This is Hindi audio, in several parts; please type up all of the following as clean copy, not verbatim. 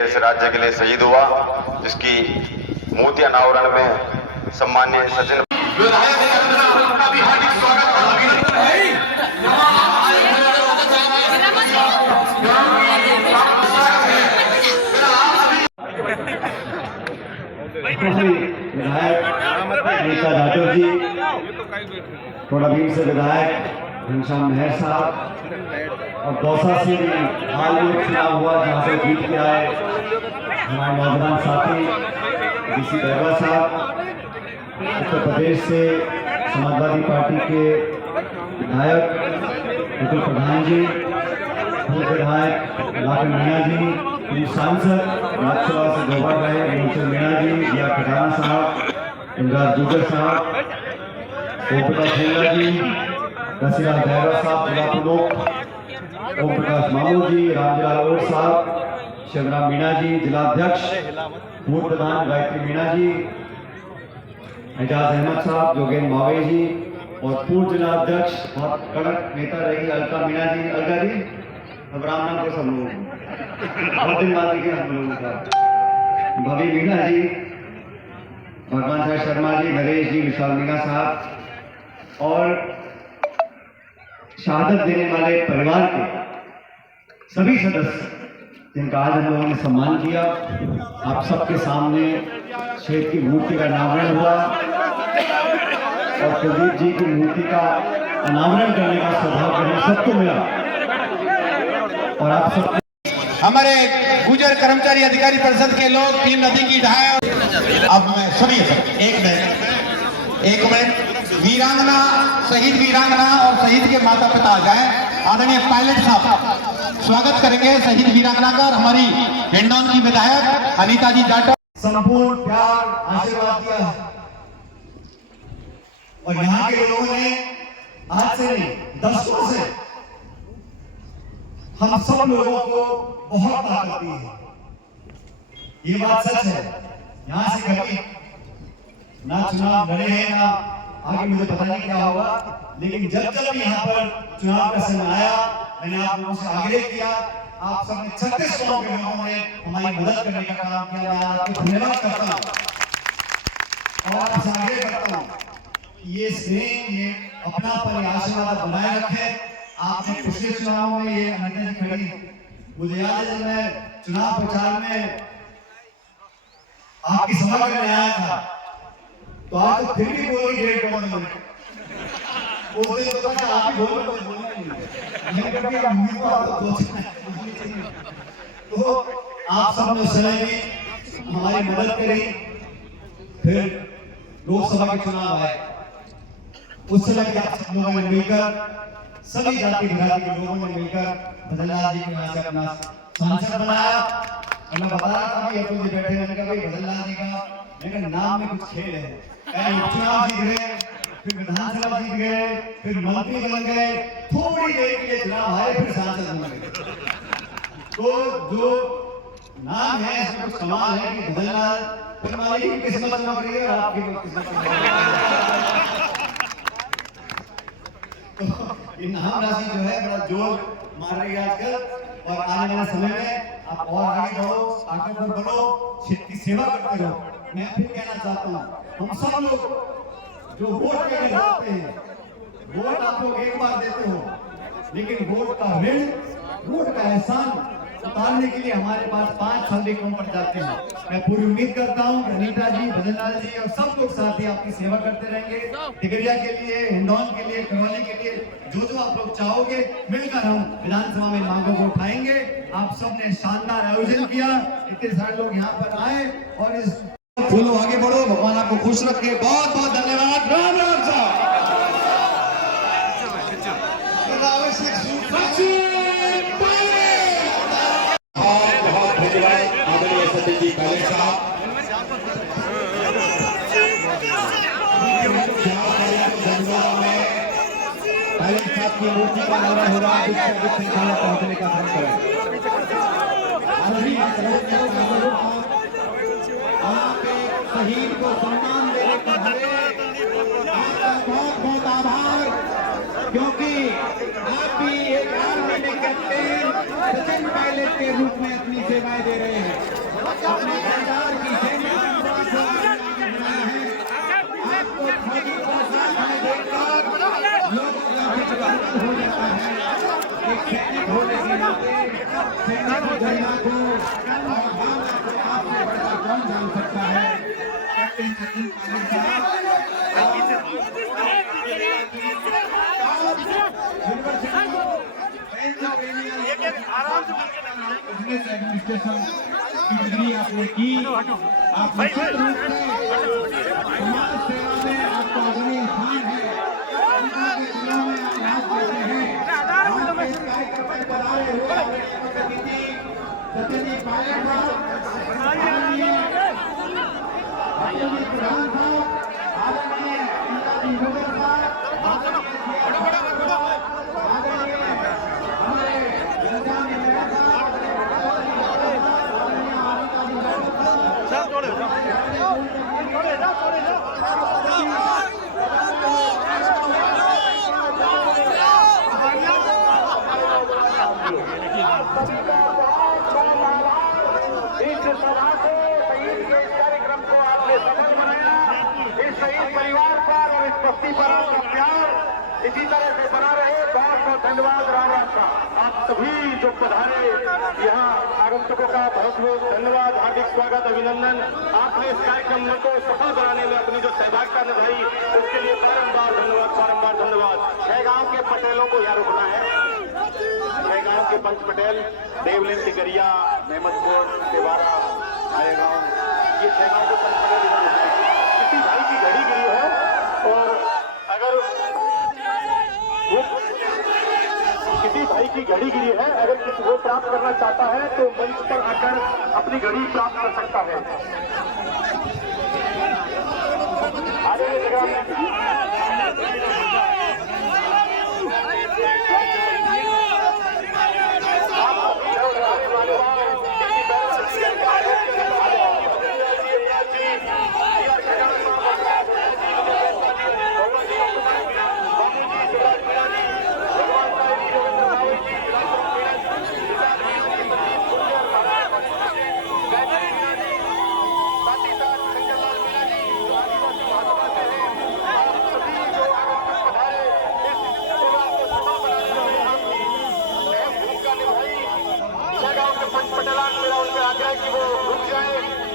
इस राज्य के लिए शहीद हुआ, जिसकी मूर्ति अनावरण में सम्मान्य सचिन विधायक नीता जाटव जी, थोड़ा भीम से विधायक घनश्याम मेहर साहब और दौसा से भी हाल में चुनाव हुआ जहाँ से जीत के आए हमारे नौजवान साथी डीसी बैरवा साहब, उत्तर प्रदेश से समाजवादी पार्टी के विधायक अतुल प्रधान जी, पूर्व विधायक लाखन मीणा जी, पूर्व सांसद राज्यसभा से 2 बार रहे मूलचंद मीणा जी, जिया खटाना साहब, इंद्राज जुगर साहब, ओम प्रकाश खेला जी, रसीलाल बैरवा साहब, जिला प्रमुख ओम प्रकाश मामू जी, रामलाल ओर साहब, शिवराम मीणा जी, जिला अध्यक्ष पूर्व प्रधान गायत्री मीणा जी, एजाज अहमद साहब, जोगेन मावे जी और पूर्व जिला अध्यक्ष बहुत कड़क नेता रही अलका मीणा जी। अलका जी, अब राम नाम को सब लोग बहुत दिन बाद देखे हम लोगों का, भवी मीणा जी, भगवान साहब शर्मा जी, नरेश जी, विशाल मीणा साहब और शहादत देने वाले परिवार के सभी सदस्य जिनका आज हम लोगों ने सम्मान किया। आप सबके सामने शहीद की मूर्ति का अनावरण हुआ और कुलदीप जी की मूर्ति का अनावरण करने का सौभाग्य सबको मिला और आप सब हमारे गुजर कर्मचारी अधिकारी परिषद के लोग भीम नदी की ढाई। अब मैं सुनिए सर, एक मिनट वीरांगना, शहीद वीरांगना और शहीद के माता पिता आ जाए। आदरणीय पायलट साहब स्वागत करेंगे शहीद वीरांगना का। हमारी हिंडौन की विधायक अनीता जी जाटव संपूर्ण प्यार आशीर्वाद दिया है और यहाँ के लोगों ने आज से नहीं दशकों से हम सब लोगों को बहुत ताकत दी है। ये बात सच है। यहाँ से कभी ना चुनाव लड़े हैं ना आगे मुझे पता नहीं क्या होगा, लेकिन जब जब यहाँ पर चुनाव का समय आया मैंने आप लोगों से आग्रह किया। आप सबने 36 गांव के लोगों ने हमारी मदद करने का काम किया। मैं आपको धन्यवाद करता हूँ और आपसे आग्रह करता हूँ ये स्नेह, ये अपनापन, ये आशीर्वाद बनाए रखें। आपने पिछले चुनाव में ये अनीता जी खड़ी, मुझे याद है जब मैं चुनाव प्रचार में आपकी सभा करने आया था तो आप तो फिर भी बोली 1.5 मिनट वो दिन तो आप ही बोल रहे बोलना नहीं है कभी हम को आप तो आप सब ने समय में हमारी मदद करी। फिर लोकसभा के चुनाव आए, उस समय भी आप सब लोगों ने मिलकर, सभी जाति विभाग के लोगों ने मिलकर भजनलाल जी को यहाँ से अपना सांसद बनाया। और मैं बता रहा था कि अतुल जी बैठे, मैंने कहा भाई भजनलाल जी का मेरे नाम में कुछ खेल है। उपचुनाव जीत गए, फिर विधानसभा जीत गए, फिर मंत्री बन गए, थोड़ी देर के लिए चुनाव हारे, फिर सांसद बन गए। तो जो नाम है इसमें कुछ कमाल है कि भजनलाल फिर हमारी किस्मत चमक रही है और आपकी किस्मत चमक रही है। तो इनाम राशि जो है बड़ा जोर मार रही है आजकल और आने वाले समय में आप और आगे बढ़ो, ताकतवर बनो, क्षेत्र की सेवा करते रहो। मैं फिर कहना चाहता हूँ हम सब लोग जो वोट के लिए जाते हैं, वोट आप लोग एक बार देते हो, लेकिन वोट का ऋण, वोट का एहसान उतारने के लिए हमारे पास 5 साल भी कम पड़ जाते हैं। मैं पूरी उम्मीद करता हूँ कि अनीता जी, भजनलाल जी और सब लोग साथी आपकी सेवा करते रहेंगे। टिकरिया के लिए, हिंडौन के लिए, करौली के लिए जो आप लोग चाहोगे मिलकर हम विधानसभा में मांगों को उठाएंगे। आप सबने शानदार आयोजन किया, इतने सारे लोग यहाँ पर आए और इस बोलो आगे बढ़ो, भगवान आपको खुश रखे। बहुत बहुत धन्यवाद। राम राम साहब। आदरणीय सचिन जी पहले साहब पहले साहब की मूर्ति का अनावरण हो रहा है, जिससे अधिक संख्या में पहुंचने का ध्यान करें। आपके शहीद को सम्मान देने के लिए आपका बहुत बहुत आभार, क्योंकि आप भी एक आर्मी में कैप्टन सचिन पायलट के रूप में अपनी सेवाएं दे रहे हैं। अपने सरकार की सेवा आपको फौजी को साथ में देखकर लोगों का विश्वास हो जाता है। एक सैनिक होने के नाते सैनिक की गरिमा को और भावना को आपसे बढ़कर कौन जान सकता है। कैप्टन सचिन पायलट साहब बिजनेस एडमिनिस्ट्रेशन की डिग्री आपने की। आप निश्चित रूप से समाज सेवा में आपका अग्रणी स्थान है। जनता के दिलों में आप राज करते हैं। आपके इस कार्यक्रम में पधारे हुए अतिथि सचिन जी पायलट साहब, आदरणीय प्रधान साहब, आदरणीय इंदिराजी नगर साहब, पर आपका प्यार इसी तरह से बना रहे। बहुत बहुत धन्यवाद राम का। आप सभी जो पधारे यहाँ आगंतुकों का बहुत बहुत धन्यवाद, हार्दिक स्वागत, अभिनंदन। आपने इस कार्यक्रम को सफल बनाने में अपनी जो सहभागिता निभाई उसके लिए बारंबार धन्यवाद, बारंबार धन्यवाद। 6 गांव के पटेलों को यहाँ रुकना है। 6 गांव के पंच पटेल, देवलिन, टिकरिया, मेहमदपुर, तिवारा, आएगांव, ये 6 गांव के पंच पटेल किसी भाई की घड़ी गिरी है और अगर वो किसी भाई की घड़ी गिरी है, अगर किसी वो प्राप्त करना चाहता है तो मंच पर आकर अपनी घड़ी प्राप्त कर सकता है। आगे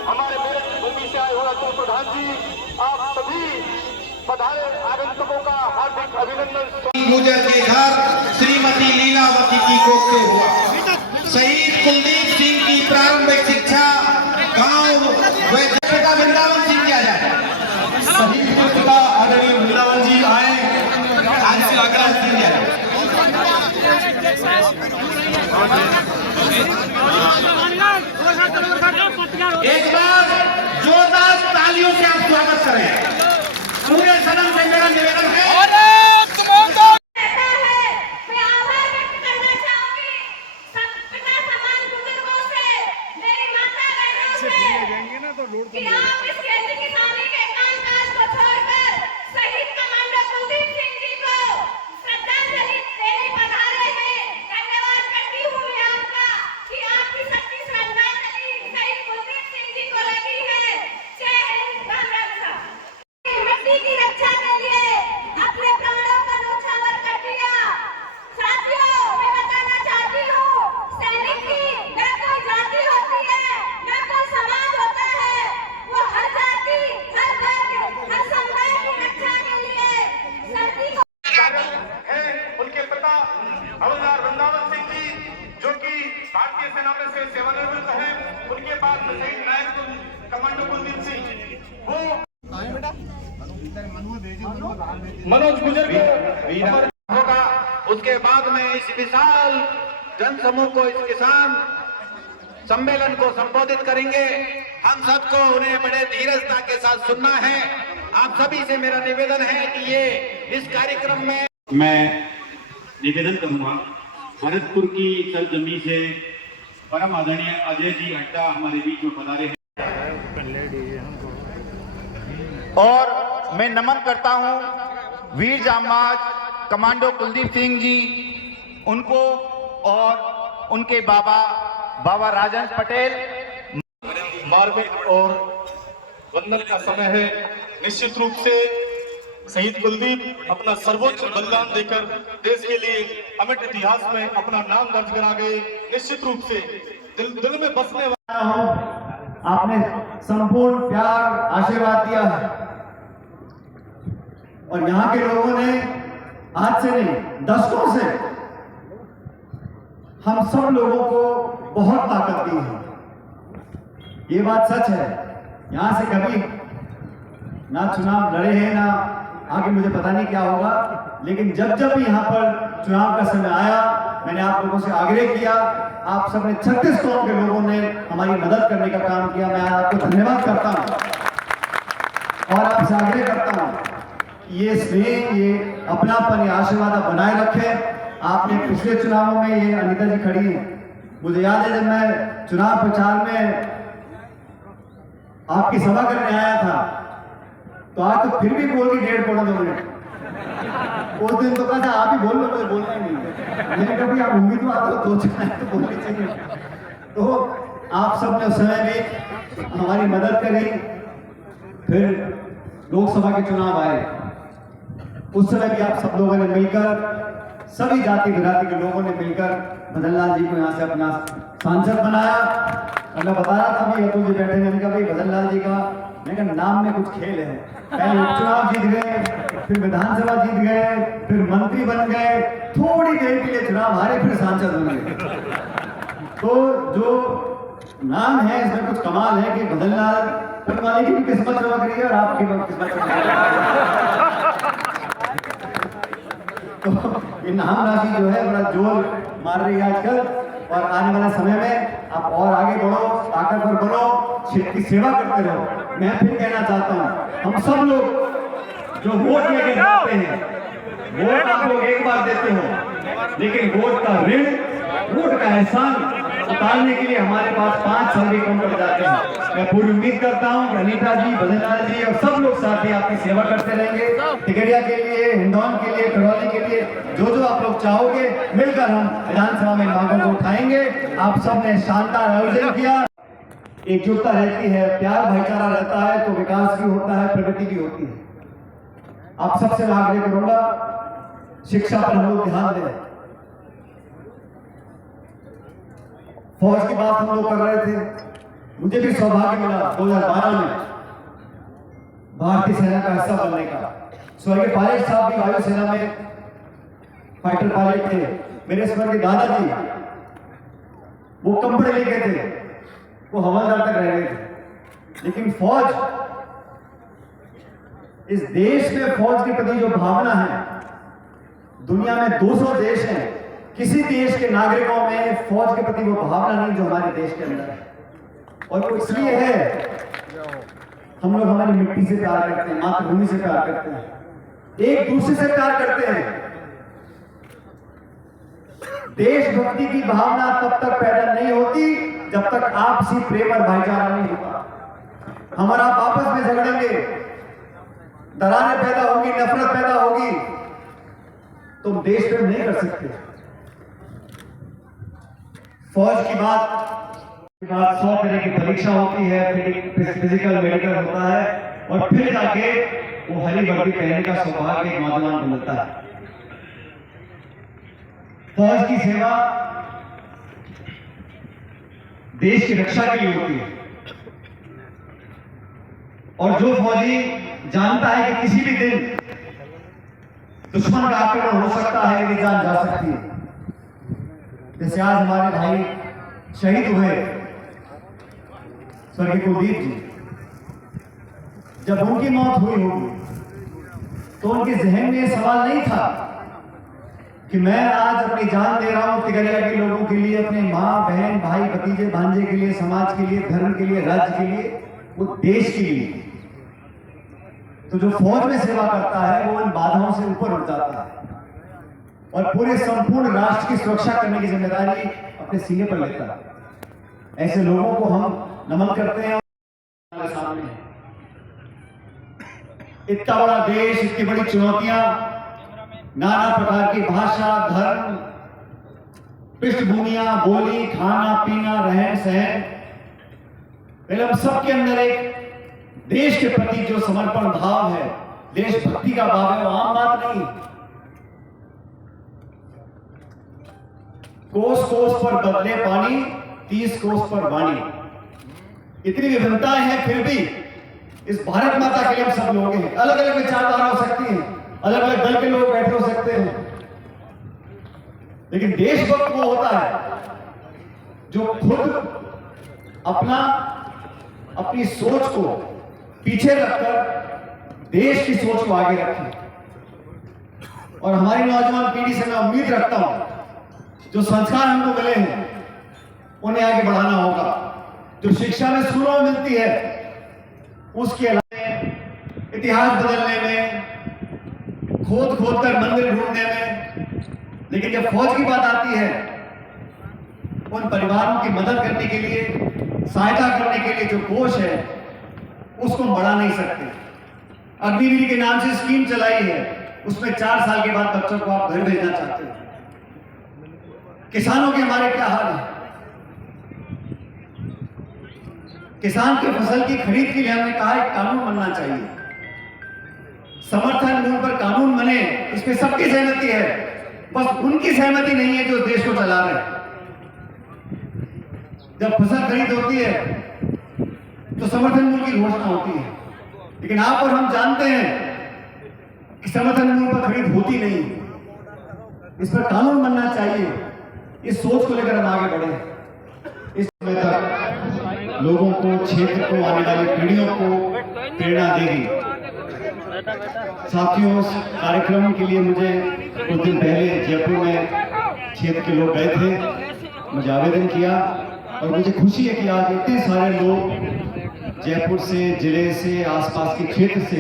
हमारे मेरठ की भूमि से आए हुए अतुल प्रधान जी, आप सभी पधारे आगंतुकों का हार्दिक अभिनंदन। गुजर के घर श्रीमती लीलावती की कोख से हुआ। शहीद कुलदीप सिंह की प्रारंभिक शिक्षा गांव वृंदावन सिंह किया जाए। शहीद पुत्र आदरणीय वृंदावन जी आए, आज से आग्रह किया जाए। एक बार जोरदार तालियों से आप स्वागत करें। पूरे सदन से मेरा निवेदन है। हवलदार वृंदावन सिंह जी जो कि भारतीय सेना में से सेवानिवृत्त हैं, उनके बाद में शहीद नायक कमांडो कुलदीप सिंह, वो मनोज गुजर होगा। उसके बाद में इस विशाल जनसमूह को, इस किसान सम्मेलन को संबोधित करेंगे। हम सबको उन्हें बड़े धीरजता के साथ सुनना है। आप सभी से मेरा निवेदन है कि ये इस कार्यक्रम में मैं निवेदन करूंगा। भरतपुर की सरजमी से परम आदरणीय अजय जी अड्डा हमारे बीच में पधारे हैं और मैं नमन करता हूं वीर जांबाज कमांडो कुलदीप सिंह जी उनको और उनके बाबा बाबा राजेंद्र पटेल। मार्मिक और वंदन का समय है। निश्चित रूप से शहीद कुलदीप अपना सर्वोच्च बलिदान देकर देश के लिए अमिट इतिहास में अपना नाम दर्ज करा गए। निश्चित रूप से दिल में बसने आपने संपूर्ण प्यार आशीर्वाद दिया है और यहाँ के लोगों ने आज से नहीं दशकों से हम सब लोगों को बहुत ताकत दी है। ये बात सच है। यहां से कभी ना चुनाव लड़े हैं ना आगे मुझे पता नहीं क्या होगा, लेकिन जब जब भी यहाँ पर चुनाव का समय आया मैंने आप लोगों से आग्रह किया। आप सबने 36 कौम के लोगों ने हमारी मदद करने का काम किया। मैं आपको धन्यवाद करता हूं और आपसे आग्रह करता हूं ये स्नेह, ये अपनापन, ये आशीर्वाद आप बनाए रखें। आपने पिछले चुनावों में, ये अनीता जी खड़ी है, मुझे याद है जब मैं चुनाव प्रचार में आपकी सभा करने आया था तो आज तो फिर भी बोल गई 1.5 पौने 2 मिनट। उस दिन तो कहा था आप ही बोल लो, मुझे बोलना ही नहीं है। मैंने कभी आप होंगी तो आप तो 2 तो बोलनी चाहिए। तो आप सबने उस समय भी हमारी मदद करी। फिर लोकसभा के चुनाव आए, उस समय भी आप सब लोगों ने मिलकर, सभी जाति विराती के लोगों ने मिलकर भजन लाल जी को यहाँ से अपना सांसद बनाया। और मैं बता रहा था अभी अतुल जी बैठे, मैंने कहा भाई भजन लाल जी का, मैंने कहा नाम में कुछ खेल है। पहले उपचुनाव जीत गए, फिर विधानसभा जीत गए, फिर मंत्री बन गए, थोड़ी देर के लिए चुनाव हारे, फिर सांसद बन गए। तो जो नाम है इसमें कुछ कमाल है कि भजन लाल वाले की भी किस्मत चमक रही है और आपकी भी किस्मत चमक रही है। तो ये नाम राशि जो है बड़ा जोर मार रही है आजकल, और आने वाले समय में आप और आगे बढ़ो, ताकतवर बनो, क्षेत्र की सेवा करते रहो। मैं फिर कहना चाहता हूँ हम सब लोग जो वोट लेके जाते हैं, वोट आप लोग एक बार देते हो, लेकिन वोट का ऋण, वोट का एहसान उतारने के लिए हमारे पास 5 साल भी कम पड़ जाते हैं। मैं पूरी उम्मीद करता हूं कि अनीता जी, भजन लाल जी और सब लोग साथी आपकी सेवा करते रहेंगे। टिकरिया के लिए, हिंडौन के लिए, करौली के लिए, जो आप लोग चाहोगे मिलकर हम विधानसभा में मांगों को उठाएंगे। आप सबने शानदार आयोजन किया। एकजुटता रहती है, प्यार भाईचारा रहता है तो विकास भी होता है, प्रगति भी होती है। आप सबसे मैं आग्रह करूंगा शिक्षा पर हम लोग ध्यान दें। फौज की बात हम लोग कर रहे थे, मुझे भी सौभाग्य मिला 2012 में भारतीय सेना का हिस्सा बनने का। स्वर्गीय पायलट साहब भी वायुसेना में फाइटर पायलट थे। मेरे स्वर्गीय दादाजी वो कम पढ़े लिखे थे, वो हवलदार तक रह गए थे। लेकिन फौज, इस देश में फौज के प्रति जो भावना है, दुनिया में 200 देश हैं, किसी देश के नागरिकों में फौज के प्रति वो भावना नहीं जो हमारे देश के अंदर है। और वो इसलिए है, हम लोग हमारी मिट्टी से प्यार करते हैं, मातृभूमि से प्यार करते हैं, एक दूसरे से प्यार करते हैं। देशभक्ति की भावना तब तक पैदा नहीं होती जब तक आपसी प्रेम और भाईचारा नहीं होता। हमारा आपस में झगड़ेंगे, दरारें पैदा होगी, नफरत पैदा होगी, तुम देश प्रेम नहीं कर सकते। फौज की बात 100 तरह की परीक्षा होती है, फिर फिजिकल मेडिकल होता है, और फिर जाके वो हरी वर्दी पहनने का सौभाग्य एक नौजवान को मिलता है। फौज की सेवा देश की रक्षा के लिए होती है, और जो फौजी जानता है कि किसी भी दिन दुश्मन का आक्रमण हो सकता है, मेरी जान जा सकती है। जैसे आज हमारे भाई शहीद हुए स्वर्गीय कुलदीप जी, जब उनकी मौत हुई होगी तो उनके जहन में यह सवाल नहीं था कि मैं आज अपनी जान दे रहा हूं तिगरिया के लोगों के लिए, अपने माँ बहन भाई भतीजे भांजे के लिए, समाज के लिए, धर्म के लिए, राज्य के लिए, वो देश के लिए। तो जो फौज में सेवा करता है वो इन बाधाओं से ऊपर उठ जाता है और पूरे संपूर्ण राष्ट्र की सुरक्षा करने की जिम्मेदारी अपने सीने पर लेता है। ऐसे लोगों को हम नमन करते हैं। सामने इतना बड़ा देश, इतनी बड़ी चुनौतियां, नाना प्रकार की भाषा, धर्म, पृष्ठभूमियां, बोली, खाना पीना, रहन सहन, पहले हम सबके अंदर एक देश के प्रति जो समर्पण भाव है, देशभक्ति का भाव है, वो आम बात नहीं। कोस कोस पर बदले पानी, 30 कोस पर वाणी। इतनी विभिन्नताएं हैं, फिर भी इस भारत माता के लिए हम सब लोग हैं। अलग अलग विचारधारा हो सकती हैं, अलग अलग दल के लोग बैठे हो सकते हैं, लेकिन देशभक्त वो होता है जो खुद अपनी सोच को पीछे रखकर देश की सोच को आगे रखे। और हमारी नौजवान पीढ़ी से मैं उम्मीद रखता हूं, जो संस्कार हमको मिले हैं उन्हें आगे बढ़ाना होगा। जो शिक्षा में स्कूलों में मिलती है, उसके अलावा इतिहास बदलने में, खोद खोद कर मंदिर ढूंढने में, लेकिन जब फौज की बात आती है, उन परिवारों की मदद करने के लिए, सहायता करने के लिए जो कोष है, उसको हम बढ़ा नहीं सकते। अग्निवीर के नाम से स्कीम चलाई है, उसमें 4 साल के बाद बच्चों को आप घर भेजना चाहते हो। किसानों के हमारे क्या हाल है? किसान की फसल की खरीद के लिए हमने कहा एक कानून बनना चाहिए, समर्थन मूल्य पर कानून बने, इसमें सबकी सहमति है, बस उनकी सहमति नहीं है जो देश को चला रहे हैं। जब फसल खरीद होती है तो समर्थन मूल्य की घोषणा होती है, लेकिन आप और हम जानते हैं कि समर्थन मूल्य पर खरीद होती नहीं। इस पर कानून बनना चाहिए। इस सोच को लेकर हम आगे बढ़े। इस समय तक लोगों को, क्षेत्र को, आने वाली पीढ़ियों को प्रेरणा देगी। साथियों, इस कार्यक्रम के लिए मुझे कुछ दिन पहले जयपुर में क्षेत्र के लोग गए थे, मुझे आवेदन किया और मुझे खुशी है कि आज इतने सारे लोग जयपुर से, जिले से, आसपास के क्षेत्र से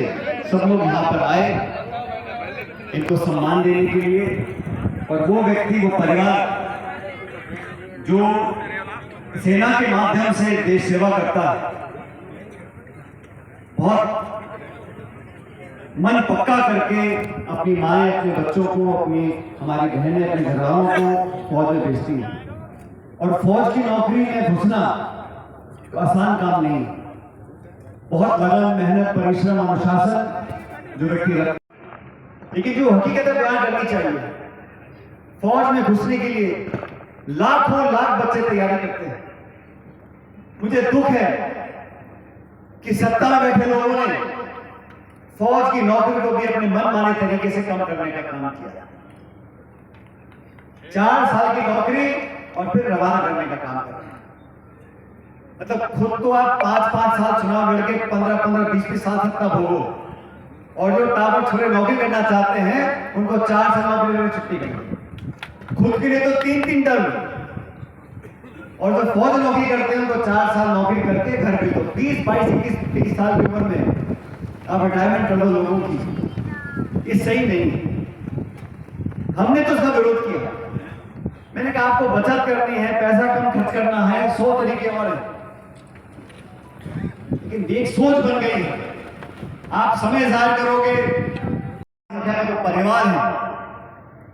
सब लोग यहाँ पर आए इनको सम्मान देने के लिए। और वो व्यक्ति, वो परिवार जो सेना के माध्यम से देश सेवा करता है, बहुत मन पक्का करके अपनी माएँ, अपने बच्चों को, हमारी बहनें, अपने घरवालों को फौज में भेजती हैं। और फौज की नौकरी में घुसना तो आसान काम नहीं, बहुत लगन, मेहनत, परिश्रम, अनुशासन जो व्यक्ति रखता है। लेकिन जो हकीकत बयान करनी चाहिए, फौज में घुसने के लिए लाखों लाख बच्चे तैयारी करते हैं। मुझे दुख है कि सत्ता में बैठे लोगों ने फौज की नौकरी को भी अपने मनमाने तरीके से कम करने का काम किया। 4 साल की नौकरी और फिर रवाना करने का काम करते हैं। मतलब खुद तो आप 5-5 साल चुनाव लड़के 15-15, 20-20 साल तक का भोगो, और जो टावर छोड़े नौकरी करना चाहते हैं उनको 4 साल नौकरी में छुट्टी करनी, खुद के लिए तो 3-3 टर्म, और जो फौज नौकरी करते हैं उनको 4 साल नौकरी करके घर पे, तो 20, 22, 21 साल की उम्र में आप रिटायरमेंट कर लो लोगों की। ये सही नहीं है। हमने तो उसका विरोध किया। मैंने कहा आपको बचत करनी है, पैसा कम खर्च करना है, 100 तरीके और हैं, लेकिन एक सोच बन गई है। आप समय जाहिर करोगे, जो परिवार है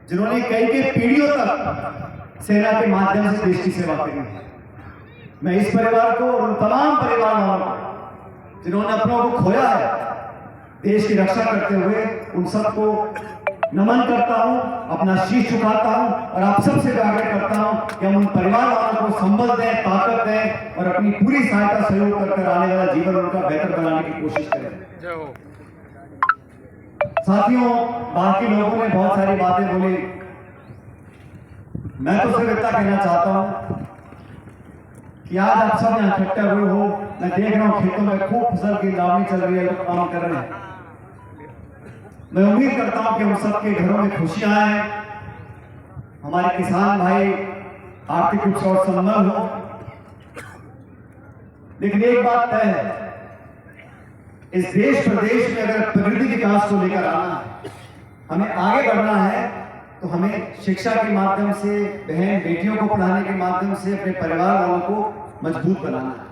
जिन्होंने कई पीढ़ियों तक सेना के माध्यम से देश की सेवा करी है, मैं इस परिवार को और उन तमाम परिवार वालों को जिन्होंने अपनों को खोया है देश की रक्षा करते हुए, उन सबको नमन करता हूं, अपना शीश झुकाता हूं और आप सबसे आग्रह करता हूं कि हम उन परिवार वालों को संबल दें, ताकत दें और अपनी पूरी सहायता सहयोग कर आने वाला जीवन उनका बेहतर बनाने की कोशिश करें। साथियों, बाकी लोगों ने बहुत सारी बातें बोली, मैं तो सिर्फ इतना कहना चाहता हूं कि आज आप सब यहाँ इकट्ठे हुए हो। मैं देख रहा हूं खेतों में खूब फसल की लावनी चल रही है, लोग काम कर रहे हैं। मैं उम्मीद करता हूं कि हम सबके घरों में खुशियां आए, हमारे किसान भाई आर्थिक रूप से और संबल हो। लेकिन एक बात तय है, इस देश प्रदेश में अगर प्रगति विकास को लेकर आना है, हमें आगे बढ़ना है, तो हमें शिक्षा के माध्यम से, बहन बेटियों को पढ़ाने के माध्यम से अपने परिवार वालों को मजबूत बनाना है।